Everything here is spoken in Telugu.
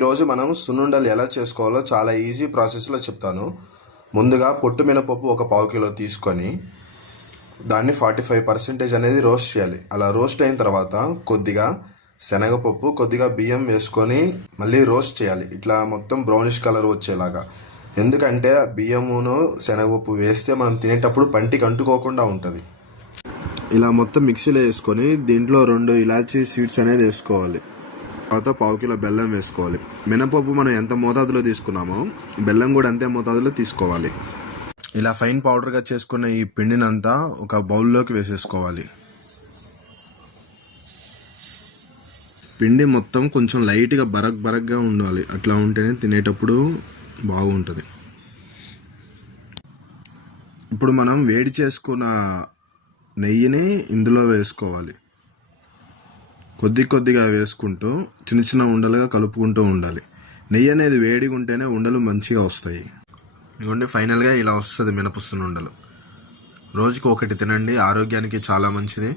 ఈరోజు మనం సున్నుండలు ఎలా చేసుకోవాలో చాలా ఈజీ ప్రాసెస్లో చెప్తాను. ముందుగా పొట్టు మినపప్పు ఒక పావు కిలో తీసుకొని దాన్ని 45% అనేది రోస్ట్ చేయాలి. అలా రోస్ట్ అయిన తర్వాత కొద్దిగా శనగపప్పు, కొద్దిగా బియ్యం వేసుకొని మళ్ళీ రోస్ట్ చేయాలి. ఇట్లా మొత్తం బ్రౌనిష్ కలర్ వచ్చేలాగా. ఎందుకంటే బియ్యమును శనగపప్పు వేస్తే మనం తినేటప్పుడు పంటికి అంటుకోకుండా ఉంటుంది. ఇలా మొత్తం మిక్సీలో వేసుకొని దీంట్లో 2 ఇలాచీ సీడ్స్ అనేది వేసుకోవాలి. తర్వాత పావు కిలో బెల్లం వేసుకోవాలి. మినపప్పు మనం ఎంత మోతాదులో తీసుకున్నామో బెల్లం కూడా అంతే మోతాదులో తీసుకోవాలి. ఇలా ఫైన్ పౌడర్గా చేసుకున్న ఈ పిండినంతా ఒక బౌల్లోకి వేసేసుకోవాలి. పిండి మొత్తం కొంచెం లైట్గా బరగ్గా ఉండాలి. అట్లా ఉంటేనే తినేటప్పుడు బాగుంటుంది. ఇప్పుడు మనం వేడి చేసుకున్న నెయ్యిని ఇందులో వేసుకోవాలి. కొద్దిగా వేసుకుంటూ చిన్న ఉండలుగా కలుపుకుంటూ ఉండాలి. నెయ్యి అనేది వేడిగా ఉంటేనే ఉండలు మంచిగా వస్తాయి. ఇదిగోండి, ఫైనల్గా ఇలా వస్తుంది మినప సున్నుండలు. రోజుకు ఒకటి తినండి, ఆరోగ్యానికి చాలా మంచిది.